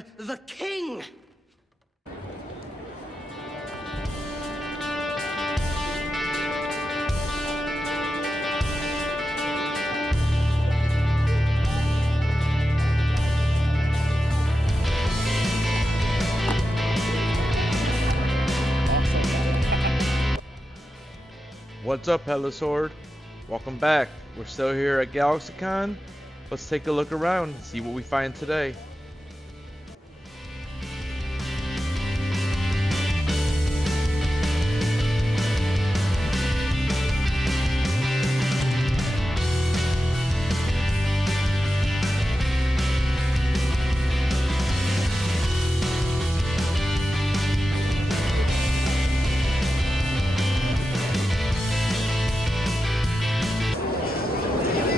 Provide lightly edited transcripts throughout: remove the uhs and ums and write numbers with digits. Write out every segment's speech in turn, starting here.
am the king! What's up, Headless Horde? Welcome back. We're still here at GalaxyCon. Let's take a look around and see what we find today.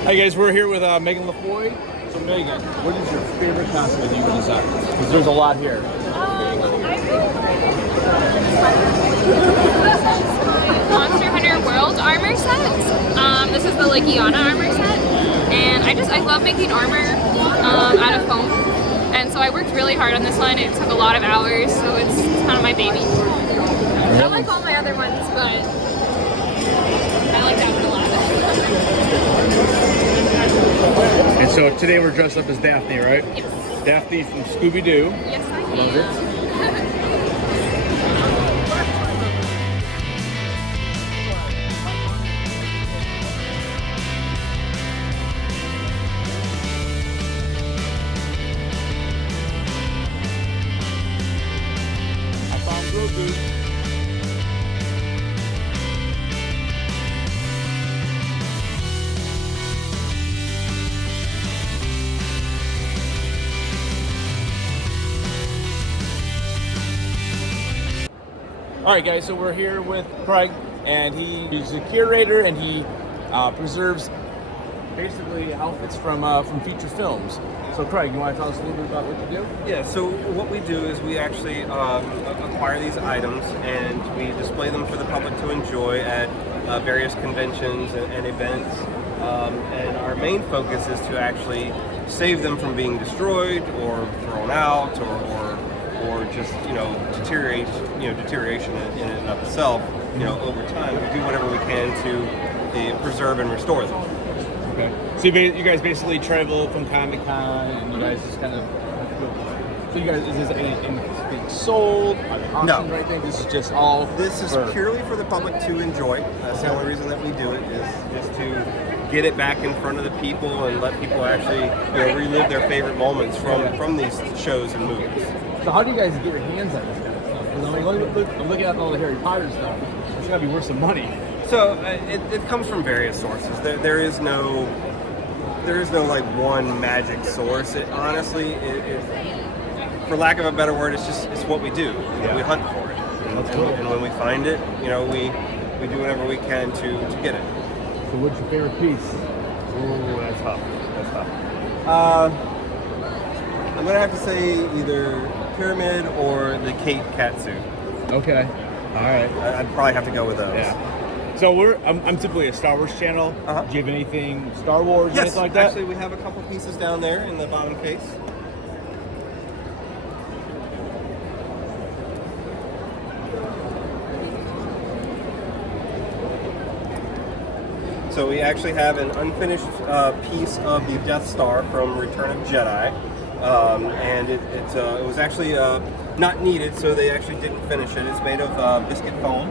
Hi guys, we're here with Megan LaFoy. So Megan, what is your favorite cosplay that you can design? Because there's a lot here. I really Monster Hunter World armor set. This is the Legiana armor set, and I love making armor out of foam. And so I worked really hard on this one. It took a lot of hours, so it's kind of my baby. I like all my other ones, but I like that one a lot. And so today we're dressed up as Daphne, right? Yes. Daphne from Scooby-Doo. Yes, I am. Love it. I found Grogu. All right, guys, so we're here with Craig, and he's a curator, and he preserves basically outfits from feature films. So, Craig, you want to tell us a little bit about what you do? Yeah, so what we do is we actually acquire these items and we display them for the public to enjoy at various conventions and events. And our main focus is to actually save them from being destroyed or thrown out or just deterioration in and of itself. Over time, we do whatever we can to preserve and restore them. Okay. So you guys basically travel from con to con, and you guys just kind of. So you guys, is this anything being sold? Are they auctions or anything? This is just all. This is purely for the public to enjoy. That's the only reason that we do it is to get it back in front of the people and let people actually relive their favorite moments from these shows and movies. So how do you guys get your hands on this kind of stuff? 'Cause I'm looking at all the Harry Potter stuff. It's got to be worth some money. So it comes from various sources. There is no like one magic source. Honestly, for lack of a better word, it's what we do. We hunt for it, and when we find it, we do whatever we can to get it. So what's your favorite piece? Ooh, that's tough. That's tough. I'm gonna have to say either Pyramid or the Kate catsuit. Okay. All right. I'd probably have to go with those. Yeah. So I'm typically a Star Wars channel. Do you have anything Star Wars or Yes, anything like that? actually we have a couple pieces down there in the bottom case. So we actually have an unfinished piece of the Death Star from Return of Jedi. And it was actually not needed, so they actually didn't finish it. It's made of biscuit foam,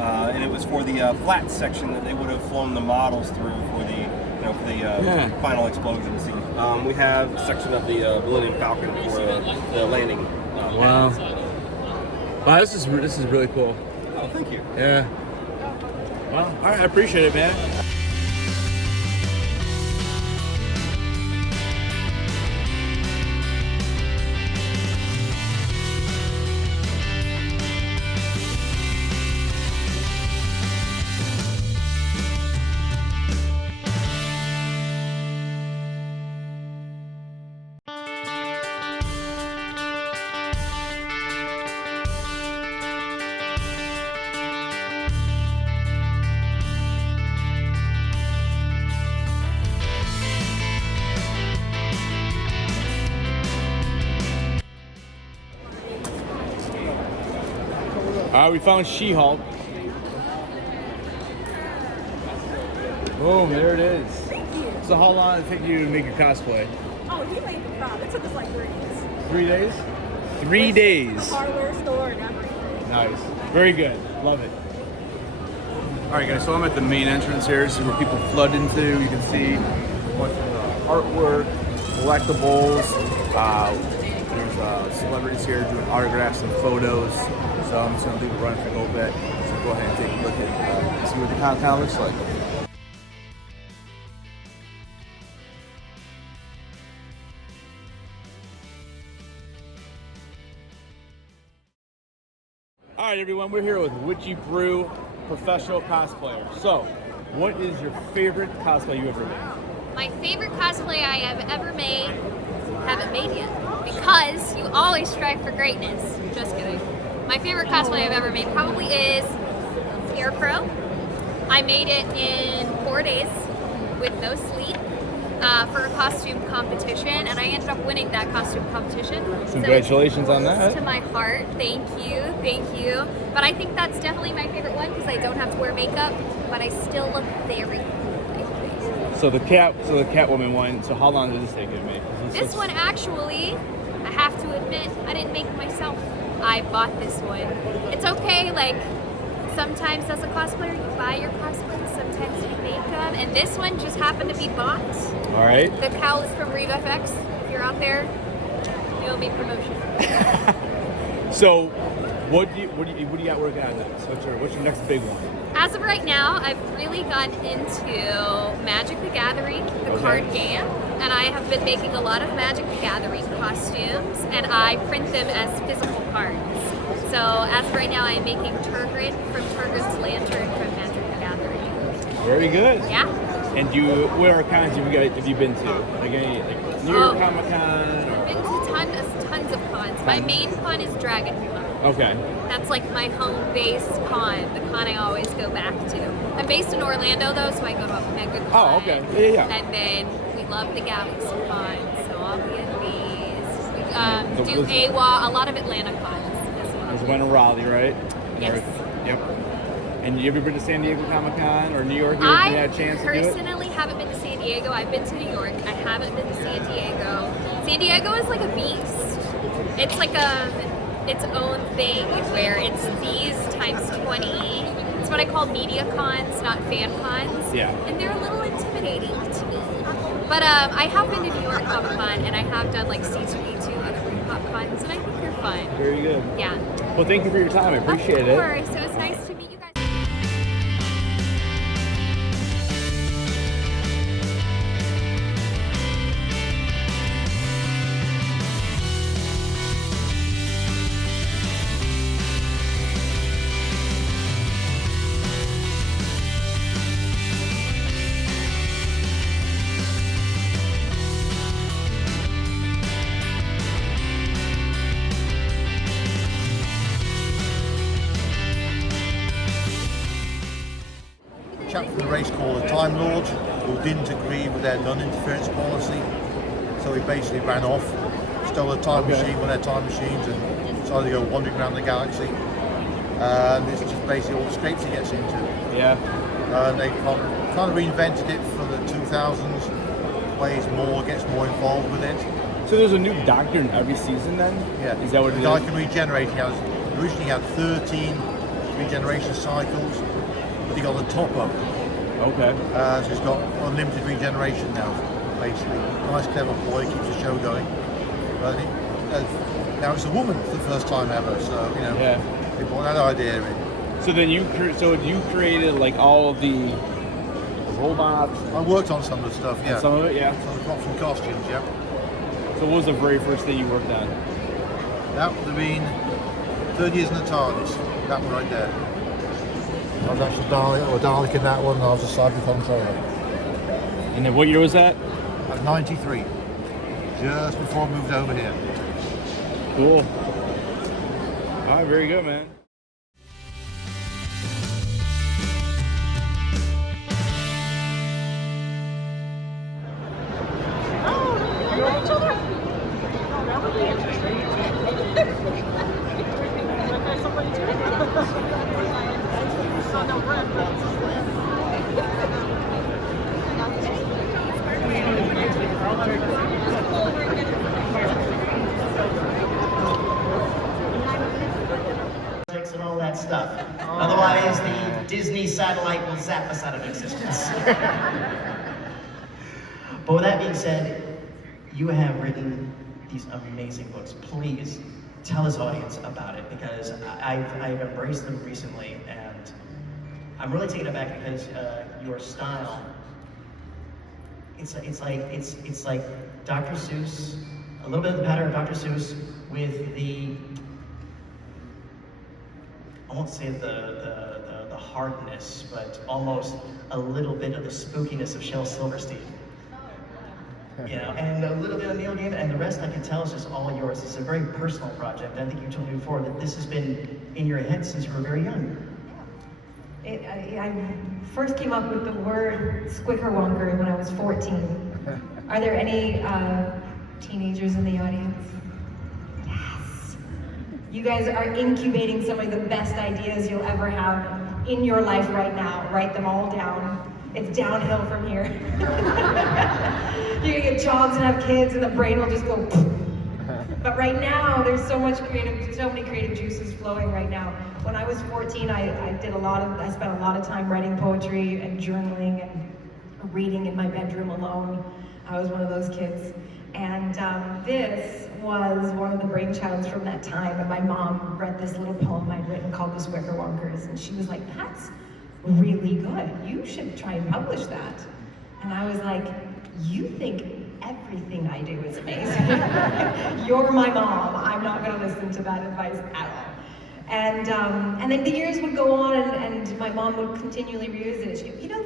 and it was for the flat section that they would have flown the models through for the final explosion scene. We have a section of the Millennium Falcon for the landing. Wow. Wow, this is really cool. Oh, thank you. Yeah. Well, all right, I appreciate it, man. We found She-Hulk. Boom, there it is. Thank you. So how long did it take you to make your cosplay? Oh, he made the prop. It took us like 3 days. 3 days? 3 days. The hardware store and everything. Nice. Very good. Love it. All right, guys, so I'm at the main entrance here. This is where people flood into. You can see a bunch of artwork, collectibles. There's celebrities here doing autographs and photos. So I'm just going to leave it running for a little bit. So go ahead and take a look at see what the con kind of looks like. All right, everyone, we're here with Witchy Brew, professional cosplayer. So, what is your favorite cosplay you ever made? My favorite cosplay I have ever made, haven't made yet, because you always strive for greatness. Just kidding. My favorite cosplay I've ever made probably is Scarecrow. I made it in 4 days with no sleep for a costume competition, and I ended up winning that costume competition. Congratulations so on that. To my heart, thank you, thank you. But I think that's definitely my favorite one because I don't have to wear makeup, but I still look very cool. So the Catwoman one. So how long did this take you to make? This one actually, I have to admit, I didn't make it myself. I bought this one. It's okay, like sometimes as a cosplayer you buy your cosplays, sometimes you make them, and this one just happened to be bought. All right. The cowl is from Reva FX. If you're out there, you'll be promotion. So what do you got working on next? What's your next big one? As of right now, I've really gotten into Magic the Gathering, the card game, and I have been making a lot of Magic the Gathering costumes, and I print them as physical cards. So as of right now, I'm making Turgid from Turgid's Lantern from Magic the Gathering. Very good. Yeah. And what are cons have you been to? Like any New York Comic Con? I've been to tons of cons. My main con is DragonCon. Okay. That's like my home base con, the con I always go back to. I'm based in Orlando though, so I go to MegaCon. Oh, okay. Yeah. And then we love the GalaxyCon, so I'll be at these. We do AWA, a lot of Atlanta cons as well. There's one in Raleigh, right? Yes. Yep. And you ever been to San Diego Comic Con or New York? You ever had a chance to do it? I personally haven't been to San Diego. I've been to New York. I haven't been to San Diego. San Diego is like a beast. It's like its own thing where it's these times 20. It's what I call media cons, not fan cons. Yeah. And they're a little intimidating to me. But I have been to New York Comic Con and I have done like C2E2 other pop cons and I think they're fun. Very good. Yeah. Well, thank you for your time. I appreciate it. Of course. It was nice to meet you guys. Chap from the race called the Time Lord, who didn't agree with their non-interference policy, so he basically ran off, stole a time machine, one of their time machines, and decided to go wandering around the galaxy. And it's just basically all the scrapes he gets into. Yeah. And they kind of reinvented it for the 2000s, ways more, gets more involved with it. So there's a new doctor in every season then? Yeah. Is that what it the guy is? can regenerate. He originally had 13 regeneration cycles, but he got the top up. Okay. So he's got unlimited regeneration now, basically. Nice, clever boy, keeps the show going. But now it's a woman for the first time ever, so, you know, they brought that idea in. So then you created like all of the robots? I worked on some of the stuff, yeah. And some of it, yeah. Some of the props and costumes, yeah. So what was the very first thing you worked on? That would have been 30 Years in the TARDIS, that one right there. I was actually Dalek in that one, and I was a Cyber controller. And then what year was that? At 93, just before I moved over here. Cool. All right, very good, man. stuff. Otherwise, the Disney satellite will zap us out of existence. But with that being said, you have written these amazing books. Please tell this audience about it, because I've embraced them recently, and I'm really taken aback because your style, it's like Dr. Seuss, a little bit of the pattern of Dr. Seuss with the, I won't say the hardness, but almost a little bit of the spookiness of Shel Silverstein. You know, and a little bit of Neil Gaiman, and the rest I can tell is just all yours. It's a very personal project. I think you told me before that this has been in your head since you were very young. I first came up with the word squickerwonker when I was 14. Are there any teenagers in the audience? Yes. You guys are incubating some of the best ideas you'll ever have in your life right now. Write them all down. It's downhill from here. You're gonna get jobs and have kids, and the brain will just go. But right now, there's so many creative juices flowing right now. When I was 14, I spent a lot of time writing poetry and journaling and reading in my bedroom alone. I was one of those kids. And this was one of the brainchilds from that time. And my mom read this little poem I'd written called The Squickerwonkers, and she was like, "That's really good. You should try and publish that." And I was like, "You think everything I do is amazing. You're my mom. I'm not going to listen to that advice at all." And then the years would go on, and my mom would continually reuse it. She'd go, "You know,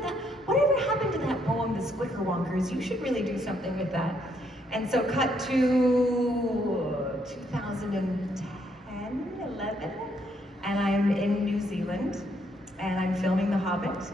whatever happened to that poem, The Squickerwonkers? You should really do something with that." And so cut to 2010, 11, and I'm in New Zealand, and I'm filming The Hobbit,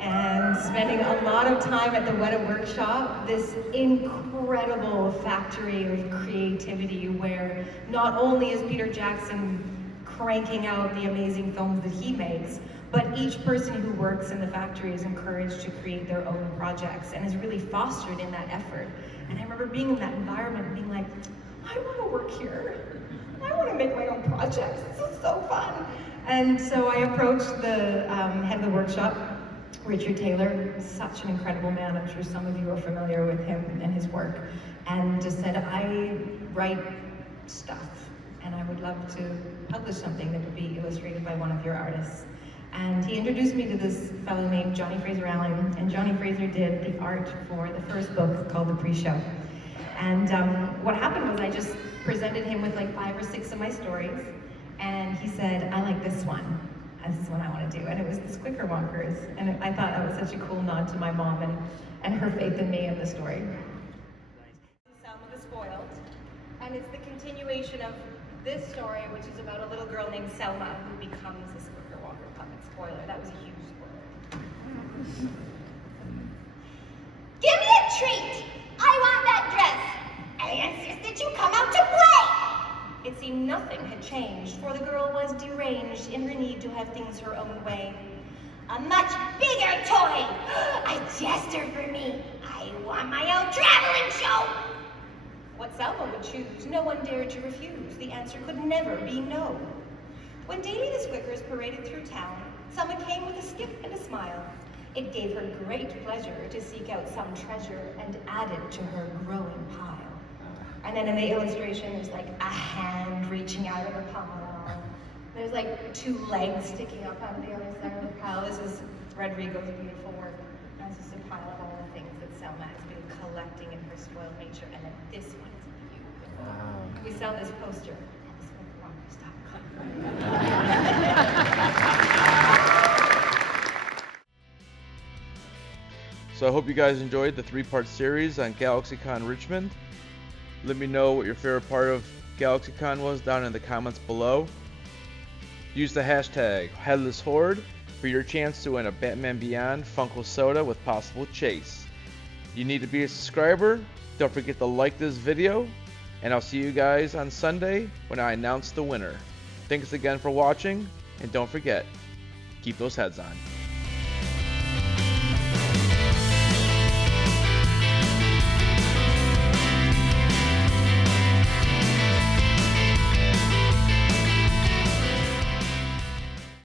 and spending a lot of time at the Weta Workshop, this incredible factory of creativity where not only is Peter Jackson cranking out the amazing films that he makes, but each person who works in the factory is encouraged to create their own projects and is really fostered in that effort. And I remember being in that environment and being like, I want to work here. I want to make my own projects. This is so fun. And so I approached the head of the workshop, Richard Taylor, such an incredible man. I'm sure some of you are familiar with him and his work. And just said, I write stuff, and I would love to publish something that would be illustrated by one of your artists. And he introduced me to this fellow named Johnny Fraser Allen, and Johnny Fraser did the art for the first book called The Pre-Show. And what happened was I just presented him with like 5 or 6 of my stories, and he said, I like this one. This is what I want to do. And it was the Squickerwonkers. And I thought that was such a cool nod to my mom and her faith in me and the story. Selma the Spoiled. And it's the continuation of this story, which is about a little girl named Selma who becomes a Squickerwonker puppet. Spoiler, that was a huge spoiler. Give me a treat! I want that dress! I insist that you come out to play! It seemed nothing had changed, for the girl was deranged in her need to have things her own way. A much bigger toy! A jester for me! I want my own traveling show! What Selma would choose, no one dared to refuse. The answer could never be no. When daily the Squickers paraded through town, Selma came with a skip and a smile. It gave her great pleasure to seek out some treasure and add it to her growing pile. And then in the illustration, there's like a hand reaching out of the pile. There's like 2 legs sticking up out of the other side of the pile. This is Rodrigo's beautiful work. That's just a pile of all the things that Selma has been collecting in her spoiled nature. And then this one is beautiful. Wow. We sell this poster at squickerwonkers.com. So I hope you guys enjoyed the 3-part series on GalaxyCon Richmond. Let me know what your favorite part of GalaxyCon was down in the comments below. Use the hashtag Headless Horde for your chance to win a Batman Beyond Funko Soda with possible chase. You need to be a subscriber. Don't forget to like this video, and I'll see you guys on Sunday when I announce the winner. Thanks again for watching, and don't forget, keep those heads on.